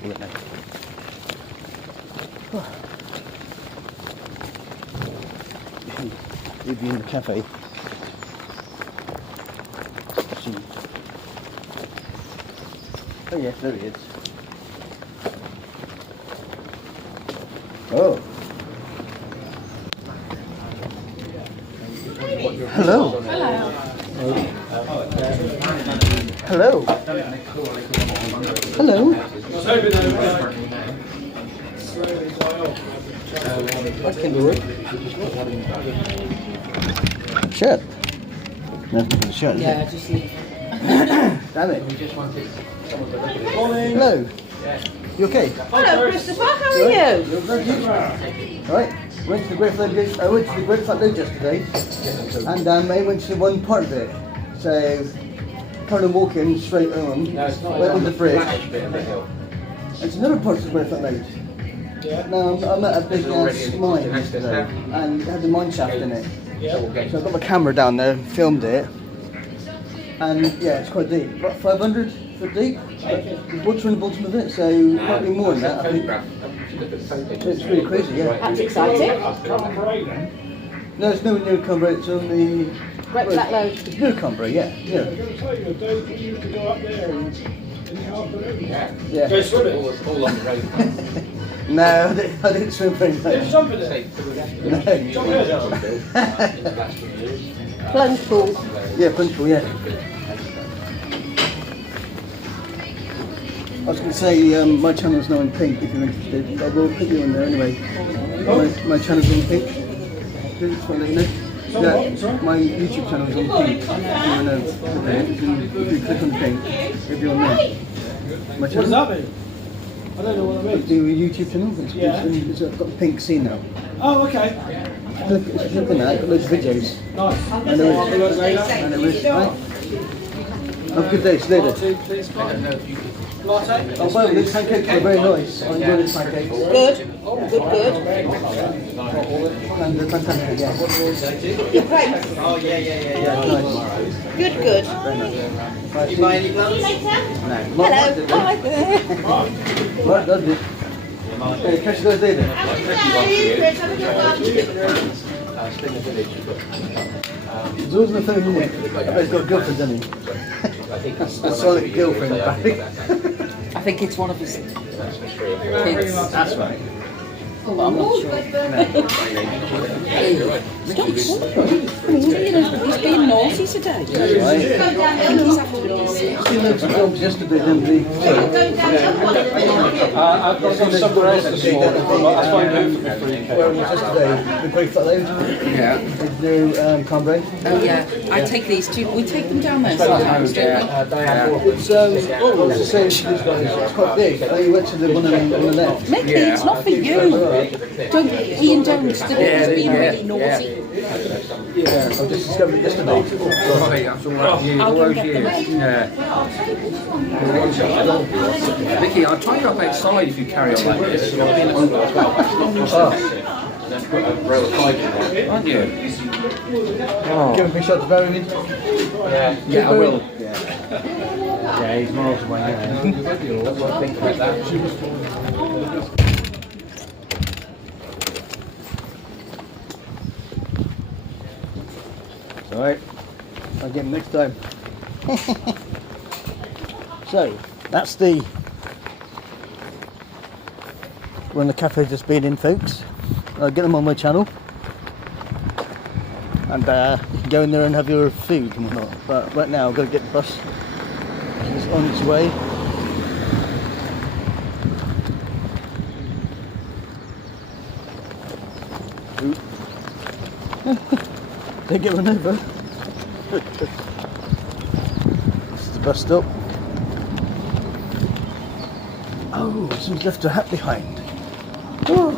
call it now. He'd be in the cafe. See. Oh yes, there he is. Oh. Hello. Hello. Hello. Hello. That can do it. Shirt. That's not the shirt, is Yeah, it? just leave. Damn it. Hello. You okay? Hello, Christopher. How are you? Right. Went to the Great Flat Lodge. I went to the Great Flat Lodge yesterday, and I went to one part of it. So, kind of walking straight home, went on the bridge. It's another part of the Great Flat Lodge. No, I'm at a big mine yesterday, and it had the mine shaft in it. So I got my camera down there, filmed it, and yeah, it's quite deep, about 500 foot deep. There's water in the bottom of it, so it might be more than that, I think. It's really crazy, yeah. That's exciting. No, it's nowhere near Cumbria, it's on the... Great Flat Lodge. It's near Cumbria, yeah. Yeah. Go swimming. No, I didn't swim very much. Just jump in it. Plunge pool. Yeah, punch pool, yeah. I was going to say, my channel's now in pink if you're interested. I will put you on there anyway. My channel's in pink. Just want to let you know. Yeah, my YouTube channel's on pink. If you want to look at it, if you click on pink, it'll be on there. My What does that mean? I don't know what that I means. do a YouTube channel. It's got a pink scene now. Oh, okay. Look on that, I've got loads of videos. Nice. And there is, right? Have a good day, see you later. Please, latte? Oh well, these pancakes are very nice. I enjoy these pancakes. Good. Good. And they're fantastic, yeah. You're great. Oh yeah. Nice. Good. Very nice. Right, You buy any plums? No. Hello. Hi there. Right, that's it. Hey, catch you guys later. He's always on the phone, isn't he? I bet he's got a girlfriend, doesn't he? A solid girlfriend back. I think it's one of his kids. That's right. Oh, I'm not sure. He's being naughty today. Right. I think he's after this. He loads of dogs yesterday, didn't he? I've got to go somewhere else this morning. That's why I moved for me. Where was yesterday? The Great Flat Lodge? Yeah. It's near Cambrai. Oh yeah, I take these two. We take them down there sometimes, don't we? It's well, it's the same as these guys. It's quite big. Oh, you went to the one on the left. Mickey, it's not for you. Don't, Ian, don't. He's being really naughty. Yeah, I just discovered it yesterday. Right, that's all right. All those years. Yeah. Vicky, I'll tie you up outside if you carry on like this. Aren't you? Give me a shot to bury me. Yeah, I will. Yeah, he's miles away now. Think about that. Alright, I'll get him next time. So, that's the when the cafe just been in, folks. I'll get them on my channel. And you can go in there and have your food and whatnot. But right now I've got to get the bus. It's on its way. They get run over. This is the bus stop. Oh, someone's left their hat behind. Oh.